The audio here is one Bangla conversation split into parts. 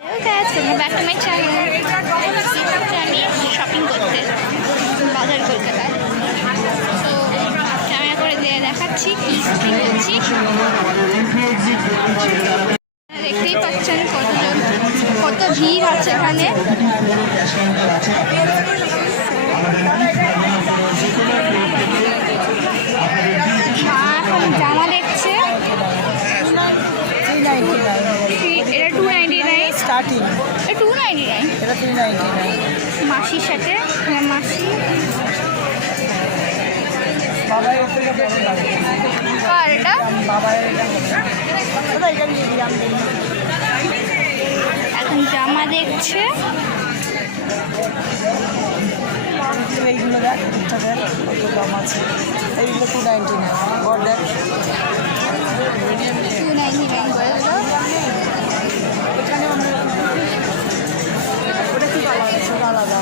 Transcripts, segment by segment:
Back to my channel. আমি শপিং করতে বাজার কলকাতায়, তো ক্যামেরা করে দিয়ে দেখাচ্ছি কি শপিং করছি। দেখতেই পাচ্ছেন কত ভিড় আছে এখানে। এখন জামা দেখছে, এটা 299 স্টার্টিং, এটা 299, এটা 399। মাসির সাথে মাসি বাবা এর থেকে বেশি লাগে। আর এটা বাবা এর দাদা এটা নিয়ে দিলাম। এখন জামা দেখছে। এইগুলো দেখ, এটা দেখ কত দাম আছে। এইগুলো 299। বড় দেখ 299 করে দিল। এখানে ওটা কি আলাদা, সব আলাদা।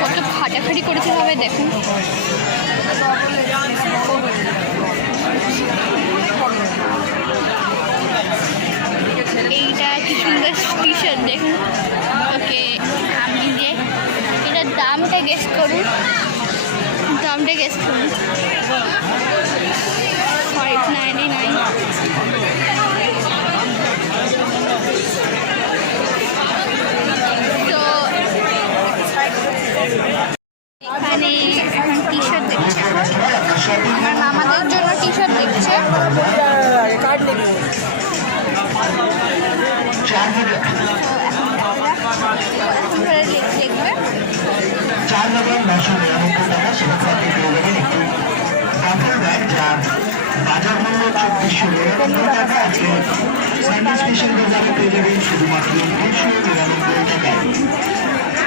কত ফাটাফাটি করেছে হবে দেখুন। এইটা কি সুন্দর টি শার্ট দেখুন। ওকে, আপনি যে এটার দামটা গেস করুন, দামটা গেস করুন। 599। তো এখানে এখন টি শার্ট দেখছে, আমার মামাদের জন্য টি শার্ট দেখছে। কার্ড নেবে। দেখবে 4,999 টাকা সেখানে পেয়ে যাবেন একটি কাপড় ব্যাগ, যার বাজার মূল্য 2,499 টাকা। আজকে সানডে স্পেশাল বাজারে পেয়ে যাবেন শুধুমাত্র 299 টাকায়।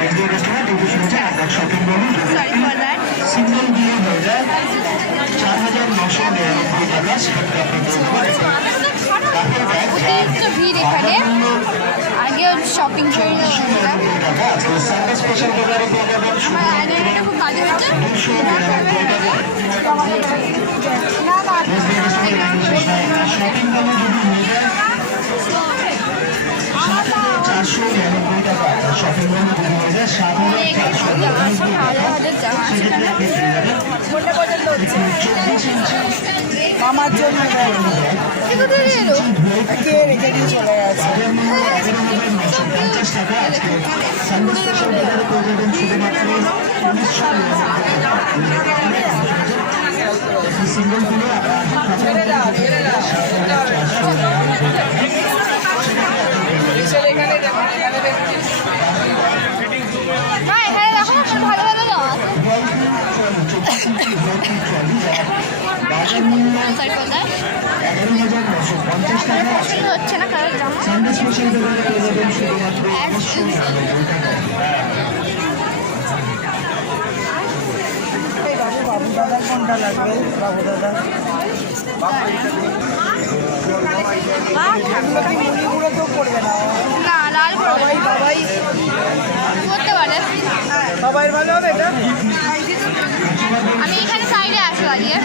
এসডিও রেস্টুরেন্ট টিভি শুনেছে আপনার শপিং বলুন সরি ফর দ্যাট। সিঙ্গেল দিয়ে হয়ে যায় 4,999 টাকা সেখানে আপনি কাপড় ব্যাগ, যার অতিরিক্ত ভিড় এখানে, আগেও শপিং করে নিলাম। টাকা আজকে সানডে স্পেশাল বাজারে পেয়ে যাবেন আমার আইডিয়াটা খুব বাজে হচ্ছে। 299 টাকা। শপিং দামে যদি হয়ে যায় 499 টাকা, শপিং দামে যদি হয়ে যায় 7,499 টাকা, সেক্ষেত্রে আপনি পেয়ে যাবেন কোনটা পছন্দ হচ্ছে? 24 ইঞ্চি মামার জন্য কে রেখে দিয়ে চলে গেছে। বাজার মূল্য 11,950 টাকা। আজকে সানডে স্পেশাল বাজারে পেয়ে যাবেন শুধুমাত্র 1999 টাকা। সিঙ্গেলগুলো ছেড়ে দাও, ছেড়ে দাও। এখানে দেখো, এখানে দেখছি। না, এখানে দেখো খুব ভালো ভালো জামা আছে। বাজার মূল্য সরি ফর দ্যাট। 11,950 টাকা। পছন্দ হচ্ছে না কারোর জামা। সানডে স্পেশাল বাজারে পেয়ে যাবেন শুধুমাত্র 1999 টাকা। এই বাবু, বাবু দাদা কোনটা লাগবে? বাবু দাদা এগুলো কি মুড়িগুলো তো পড়বে না? না, লাল পড়বে বাবাই বাবাই করতে পারে। বাবাই ভালো হবে এটা। আমি এখানে সাইডে আসি দাঁড়িয়ে।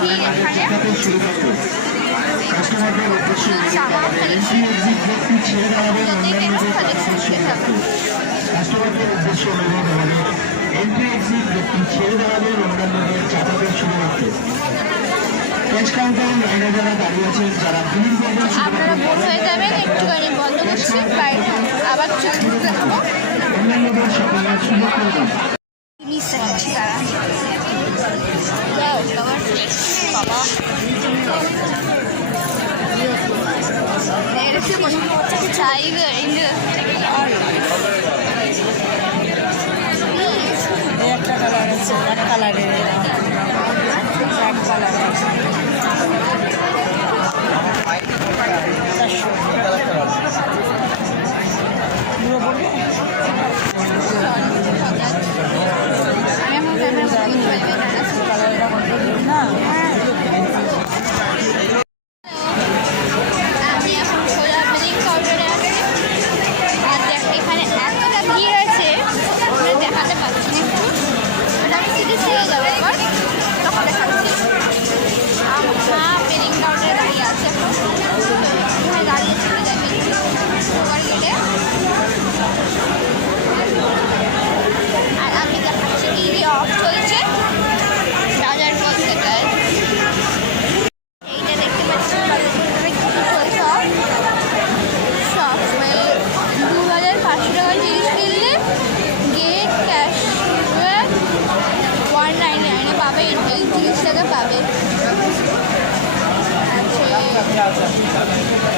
ভিড় এখানে কাস্টমারদের উদ্দেশ্যে জামা কালেকশন ছেড়ে দাঁড়াবেন অন্যান্য যে কালেকশন কাস্টমারদের উদ্দেশ্যে অনুরোধ হবে এন্ট্রি এক্সিট ব্যক্তি ছেড়ে দাঁড়াবেন অন্যান্য যে যাতায়াতের শুরুতে। ক্যাশ কাউন্টারে লাইনে যারা দাঁড়িয়ে আছেন, যারা ভিড় করবেন, আপনারা বোর হয়ে যাবেন, একটুখানি বন্ধ করছি, আবার চলতে থাকবো। অন্যান্যদের শপিংয়ের সুযোগ করে দিন। মিস করছি তারা। বাবা চাইবে এই একটা কালার আছে, এক কালারের, এক কালার আছে। 400 পুরো পড়বে। আমি এখন ক্যামেরা কালারটা কত দিন না? আমি এখন সোজা বিলিং কাউন্টারে আছি। আর এখানে এতটা ভিড় আছে আমরা দেখাতে পারছি না। একটু ওটা আমি সিটি ছেড়ে যাবো এবার, তখন দেখাচ্ছি।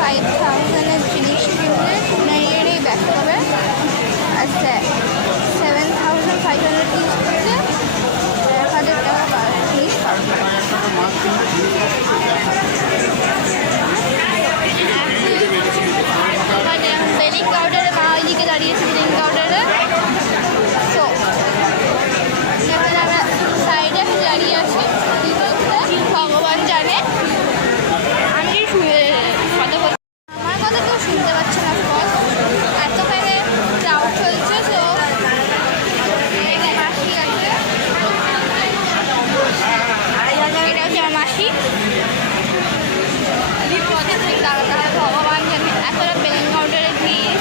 5,000-এর জিনিস কিনলে টুনাইয়েরই ব্যাক হবে, আর 7,500 জিনিস কিনলে 1,000 টাকা জিনিস পাবে। মানে বেলিং কাউন্টারে মা ওইদিকে দাঁড়িয়েছে, বেলিং কাউন্টারে। তো এখানে আমরা সাইডে আমি দাঁড়িয়ে আছি, ভগবান জানে আমি কথা বল, আমার কথা কেউ শুনতে পাচ্ছে না। এতখানে ক্রাউড চলছে। তো মাসি আছে, এটা হচ্ছে আমার মাসি। ভগবান জানে এতটা বেলিং কাউন্টারে ভিড়,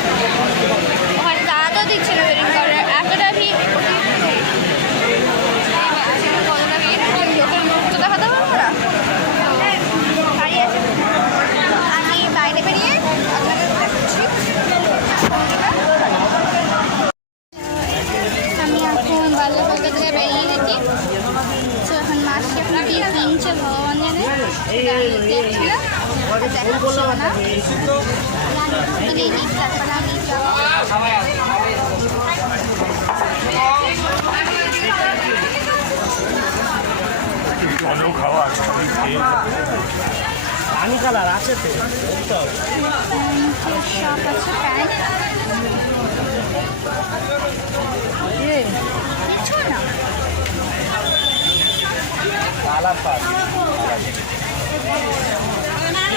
ওখানে দাঁড়াতেও দিচ্ছে না বেলিং কাউন্টারে, এতটা ভিড়। কতটা ভিড়, লোকের মুখ তো দেখাতে পারবো না। আমি বাইরে বেরিয়ে আপনাদের দেখাচ্ছি। আমি এখন বাল্য কলকাতা থেকে বেরিয়ে গেছি। তো এখন মাসি এখন কি কিনছে ভগবান জানে, দেখছি না, দেখাচ্ছিল না। তারপর আমি যাবো। পানি কালার আছে তো শপ আছে প্যান্ট, কিছু না। কালার পাস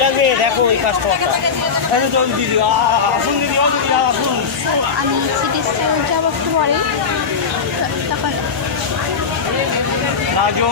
লাগবে। দেখো ওই কাস্টমারটা চল দিদি, আসুন দিদি, আসুন। আমি সিটি স্কুল যাবো একটু পরে, তখন রাজো